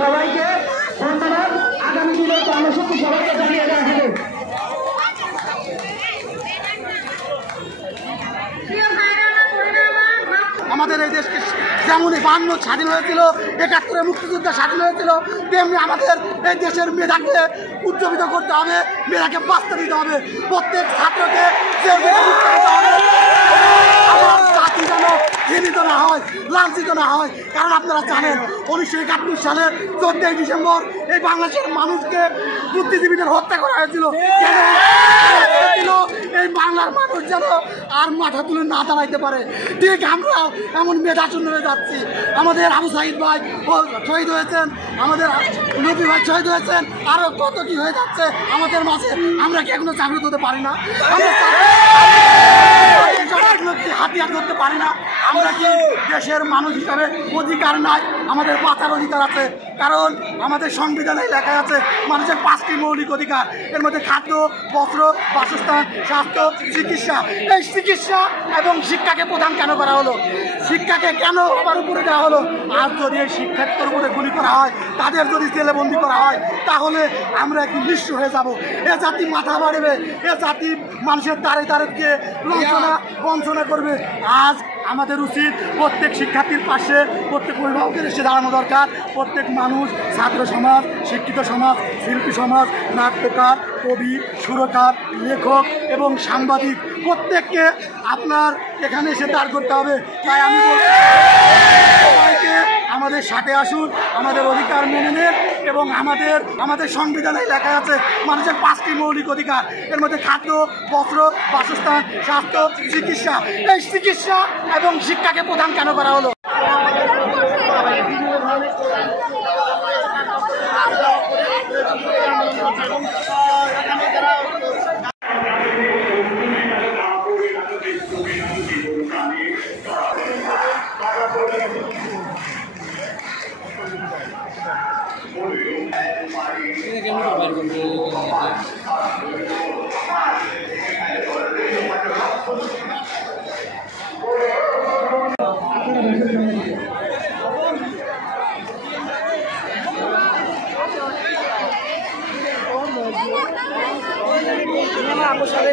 সবাইকে ধন্যবাদ। আগামী দিনে কর্মসূচি সবাইকে জানিয়ে দেওয়া হবে। আমাদের এই দেশকে যেমন 52 স্বাধীন হয়েছিল, 71 মুক্তিযুদ্ধে স্বাধীন হয়েছিল, তেমনি আমাদের এই দেশের মেধাকে উজ্জীবিত করতে হবে, মেধাকে বাঁচতে দিতে হবে। প্রত্যেক ছাত্রকে আমার জাতি যেন ঘৃণিত না হয়, লাঞ্ছিত না হয়। কারণ আপনারা জানেন 1971 সালে 14 ডিসেম্বর এই বাংলাদেশের মানুষকে বুদ্ধিজীবীদের হত্যা করা হয়েছিল। এই বাংলার মানুষ যেন আর মাথা তুলে না দাঁড়াইতে পারে। ঠিক আমরা এমন মেধাশূন্য হয়ে যাচ্ছি। আমাদের আবু সাইদ ভাই শহীদ হয়েছেন, আমাদের নবী ভাই শহীদ হয়েছেন, আরো কত কি হয়ে যাচ্ছে আমাদের মাঝে। আমরা কি এখনো জাগ্রত হতে পারি না? আমরা হাতিয়ার করতে পারি না? আমরা কি দেশের মানুষ হিসাবে অধিকার নাই? আমাদের বাঁচার অধিকার আছে। কারণ আমাদের সংবিধানে লেখা আছে মানুষের 5টি মৌলিক অধিকার। এর মধ্যে খাদ্য, বস্ত্র, বাসস্থান, স্বাস্থ্য, চিকিৎসা। এই চিকিৎসা এবং শিক্ষাকে প্রধান কেন করা হলো? শিক্ষাকে কেন আমার উপরে দেওয়া হলো? আর যদি এই শিক্ষার্থীর উপরে গুলি করা হয়, তাদের যদি জেলেবন্দি করা হয়, তাহলে আমরা একদিন নিঃস্ব হয়ে যাব। এ জাতি মাথা বাড়বে, এ জাতি মানুষের দ্বারে দ্বারে গিয়ে লাঞ্ছনা বঞ্চনা করবে। আজ আমাদের উচিত প্রত্যেক শিক্ষার্থীর পাশে প্রত্যেক অভিভাবকের এসে দাঁড়ানো দরকার। প্রত্যেক মানুষ, ছাত্র সমাজ, শিক্ষিত সমাজ, শিল্পী সমাজ, নাট্যকার, কবি, সুরকার, লেখক এবং সাংবাদিক প্রত্যেককে আপনার এখানে এসে দাঁড় করতে হবে। তাই আমি সবাইকে আমাদের সাথে আসুন, আমাদের অধিকার মেনে নেন এবং আমাদের সংবিধানে লেখা আছে মানুষের 5টি মৌলিক অধিকার। এর মধ্যে খাদ্য, বস্ত্র, বাসস্থান, স্বাস্থ্য, চিকিৎসা। এই চিকিৎসা এবং শিক্ষাকে প্রধান কেন করা হলো? aku sore